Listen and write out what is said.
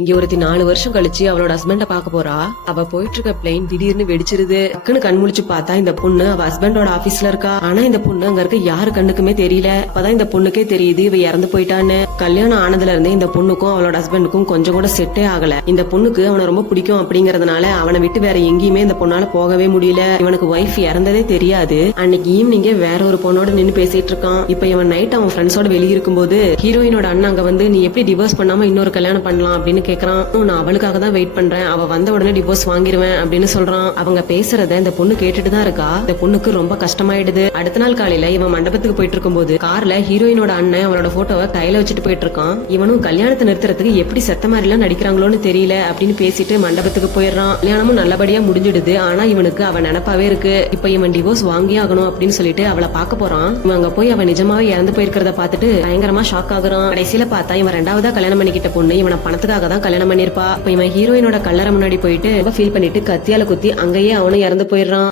இங்க ஒருத்தி 4 வருஷம் கழிச்சு அவளோட ஹஸ்பண்ட பாக்க போறா. அவ போயிட்டு இருக்க பிளேன் திடீர்னு வெடிச்சிருது. டக்குன்னு கண் முழிச்சு பார்த்தா இந்த பொண்ணு அவ ஹஸ்பண்டோட ஆபீஸ்ல இருக்கா. ஆனா இந்த பொண்ணு அங்க இருக்க யாரு கண்ணுக்குமே தெரியல. அப்பதான் இந்த பொண்ணுக்கே தெரியுது இவ இறந்து போயிட்டான்னு. கல்யாணம் ஆனதுல இருந்தே இந்த பொண்ணுக்கும் அவளோட ஹஸ்பண்டுக்கும் கொஞ்சம் கூட செட்டே ஆகல. இந்த பொண்ணுக்கு அவனை ரொம்ப பிடிக்கும் அப்படிங்கறதுனால அவனை விட்டு வேற எங்கேயுமே இந்த பொண்ணால போகவே முடியல. இவனுக்கு ஒய்ஃப் இறந்ததே தெரியாது. அன்னைக்கு ஈவினிங்கே வேற ஒரு பொண்ணோட நின்னு பேசிட்டு இருக்கான். இப்ப இவன் நைட் அவன் ஃப்ரெண்ட்ஸோட வெளியே இருக்கும்போது ஹீரோயினோட அண்ணன் அங்க வந்து நீ எப்படி டிவோர்ஸ் பண்ணாம இன்னொரு கல்யாணம் பண்ணலாம் அப்படின்னு கேக்குறான். நான் அவளுக்காக தான் வெயிட் பண்றேன், அவ வந்த உடனே டிவோர்ஸ் வாங்கிருவேன் அப்படின்னு சொல்றான். அவங்க பேசுறத இந்த பொண்ணு கேட்டுட்டு தான் இருக்கா. இந்த பொண்ணுக்கு ரொம்ப கஷ்டமாயிடுது. அடுத்த நாள் காலையில இவன் மண்டபத்துக்கு போயிட்டு இருக்கும்போது கார்ல ஹீரோயினோட அண்ணன் அவளோட போட்டோவை கையில வச்சுட்டு போயிட்டு இருக்கான். இவனும் கல்யாணத்தை நிறுத்துறதுக்கு எப்படி செத்த மாதிரி எல்லாம் நடிக்கிறாங்களோன்னு தெரியல அப்படின்னு பேசிட்டு மண்டபத்துக்கு போயிடுறான். கல்யாணமும் நல்லபடியா முடிஞ்சிடுது. ஆனா இவனுக்கு அவன் நினப்பாவே இருக்கு. இப்ப இவன் டிவோர்ஸ் வாங்கி ஆகணும் அப்படின்னு சொல்லிட்டு அவளை பார்க்க போறான். இவன் அங்க போய் அவன் நிஜமாவே இறந்து போயிருக்கிறத பார்த்துட்டு பயங்கரமா ஷாக் ஆகுறான். கடைசியில பார்த்தா இவன் ரெண்டாவதா கல்யாணம் பண்ணிக்கிட்ட பொண்ணு இவனை பணத்துக்காக தான் கல்யாணம் பண்ணிருப்பா. இப்ப இவன் ஹீரோயினோட கல்லறை முன்னாடி போயிட்டு ஃபீல் பண்ணிட்டு கத்தியால குத்தி அங்கேயே அவனும் இறந்து போயிடுறான்.